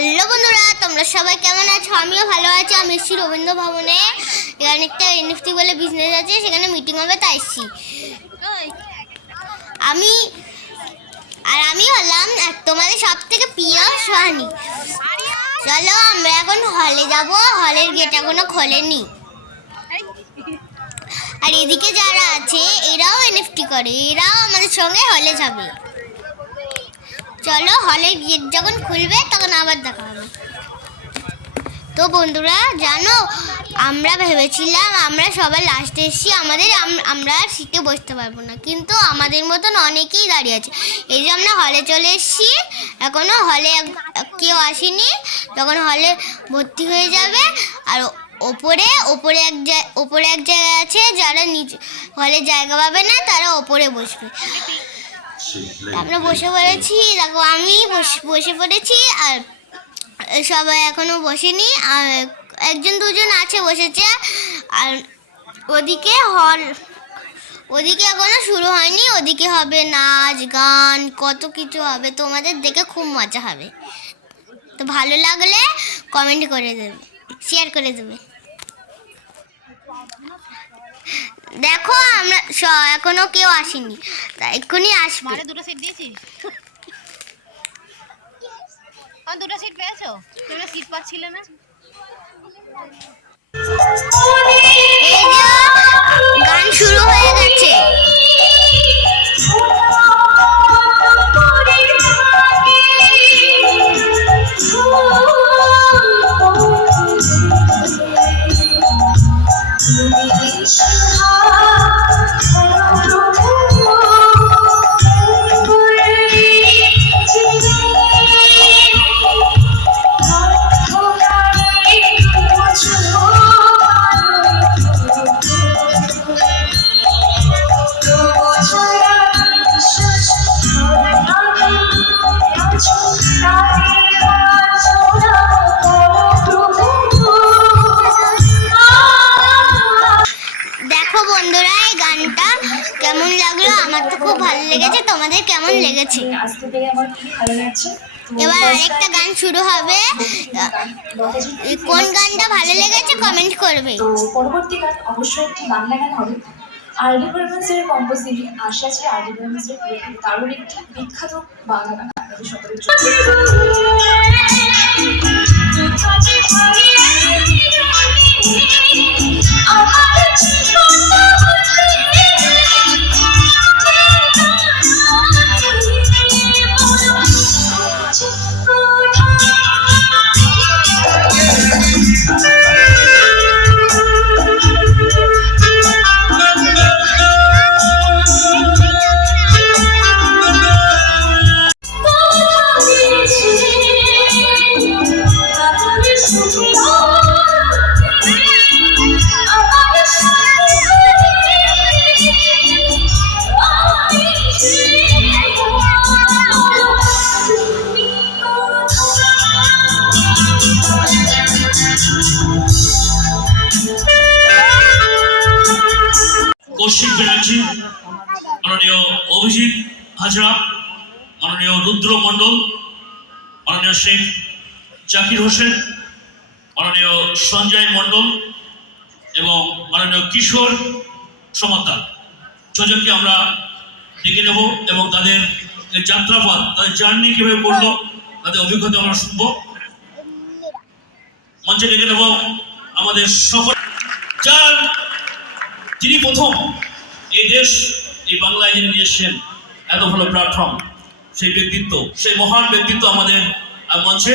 Hello বন্ধুরা, তোমরা সবাই কেমন আছো? আমিও ভালো আছি, আমি এসেছি রবীন্দ্র ভবনে। এখানে একটা এনএফটি বলে বিজনেস আছে, সেখানে মিটিং হবে, তাই এসেছি। আমি, আর আমি হলাম তোমাদের সব থেকে প্রিয় সোহানি। চলো, আমরা এখন হলে যাব হলের গেট এখনও খোলেনি। আর এদিকে যারা আছে, এরাও এনএফটি করে, এরাও আমাদের সঙ্গে হলে যাবে। চলো হলে গেট যখন খুলবে তখন আবার দেখা হবে। তো বন্ধুরা, জানো, আমরা ভেবেছিলাম আমরা সবাই লাস্টে এসেছি, আমাদের আমরা আর সিটে বসতে পারব না। কিন্তু আমাদের মতন অনেকেই দাঁড়িয়ে আছে। এই যে আমরা হলে চলে এসেছি এখনও হলে কেউ আসেনি যখন হলে ভর্তি হয়ে যাবে। আর ওপরে ওপরে এক ওপরে এক জায়গা আছে, যারা নিচে হলে জায়গা পাবে না, তারা ওপরে বসবে। আমরা বসে পড়েছি দেখো আমি বস- বসে পড়েছি আর সবাই এখনও বসেনি আর একজন দুজন আছে বসেছে আর ওদিকে হল ওদিকে এখনও শুরু হয়নি ওদিকে হবে নাচ গান কত কিছু হবে তোমাদের দেখে খুব মজা হবে। তো ভালো লাগলে কমেন্ট করে দেবে শেয়ার করে দেবে। দেখো, আমরা এখনও কেউ আসেনি। তা এক্ষুনি আসবে। মানে দুটো সিট দিয়েছিস? দুটো সিট পেয়েছ? তুমি সিট পাচ্ছিলে না। আমার তো খুব ভালো লেগেছে তোমাদের কেমন লেগেছে? আসতে পেরে আমার খুব ভালো লাগছে। এবার আরেকটা গান শুরু হবে। কোন গানটা ভালো লেগেছে কমেন্ট করবে। পরবর্তী গান অবশ্যই একটি বাংলা গান হবে। আর ডি বর্মন্সের কম্পোজিটে আশা ছিল আর ডি বর্মন্সের তারও একটি বিখ্যাত বাংলা গান আপনাদের সকলের জন্য। কৌশিক ব্যানার্জি মাননীয় অভিজিৎ হাজরা, মাননীয় রুদ্র মণ্ডল, মাননীয় শেখ জাকির হোসেন, মাননীয় সঞ্জয় মণ্ডল এবং মাননীয় কিশোর সমাতার ছজনকে আমরা ডেকে নেব এবং তাদের যে যাত্রাপথ, তাদের জার্নি কীভাবে করল, তাদের অভিজ্ঞতা আমরা শুনব। মঞ্চে ডেকে নেব আমাদের সকল যিনি প্রথম এই দেশ, এই বাংলায় যিনি নিয়ে এসেছেন, এত ভালো প্ল্যাটফর্ম সেই ব্যক্তিত্ব, সেই মহান ব্যক্তিত্ব আমাদের মঞ্চে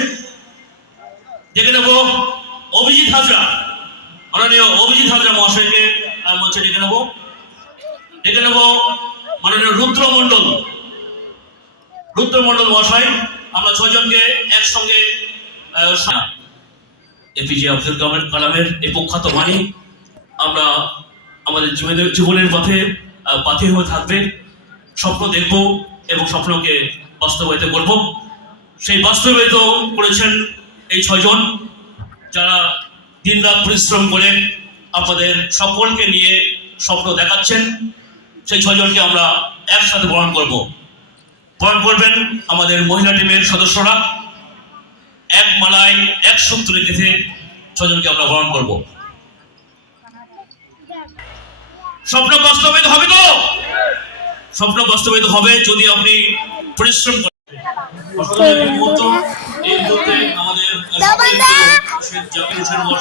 দেখে নেব অভিজিৎ হাজরা, মাননীয় অভিজিৎ হাজরা মহাশয়কে মঞ্চে ডেকে নেব। ডেকে নেব মাননীয় রুদ্র মণ্ডল রুদ্র মণ্ডল মহাশয়, আমরা ছজনকে একসঙ্গে এপিজে আব্দুল কালামের এই প্রখ্যাত বাণী আমরা আমাদের জীবনের জীবনের পথে পাথে হয়ে থাকবে। স্বপ্ন দেখব এবং স্বপ্নকে বাস্তবায়িত করব। সেই বাস্তবায়িত করেছেন এই ছয়জন যারা দিনরাত পরিশ্রম করে আপনাদের সকলকে নিয়ে স্বপ্ন দেখাচ্ছেন। সেই ছয়জনকে আমরা একসাথে বরণ করব। বরণ করবেন আমাদের মহিলা টিমের সদস্যরা। এক মালায় এক সূত্রে গেঁথে ছজনকে আমরা বরণ করব। স্বপ্ন বাস্তবায়িত হবে তো? স্বপ্ন বাস্তবায়িত হবে যদি আপনি পরিশ্রম করেন। মহাশয়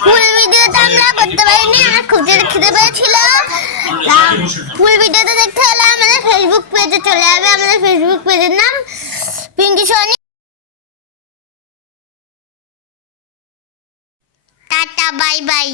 ফুল ভিডিওটা আমরা করতে পারিনি আমার খুব জোরে খিদে পেয়েছিল ফুল ভিডিওটা দেখতে হলে আমাদের ফেসবুক পেজে চলে যাবে। আমাদের ফেসবুক পেজের নাম Pinky Soni tata bye bye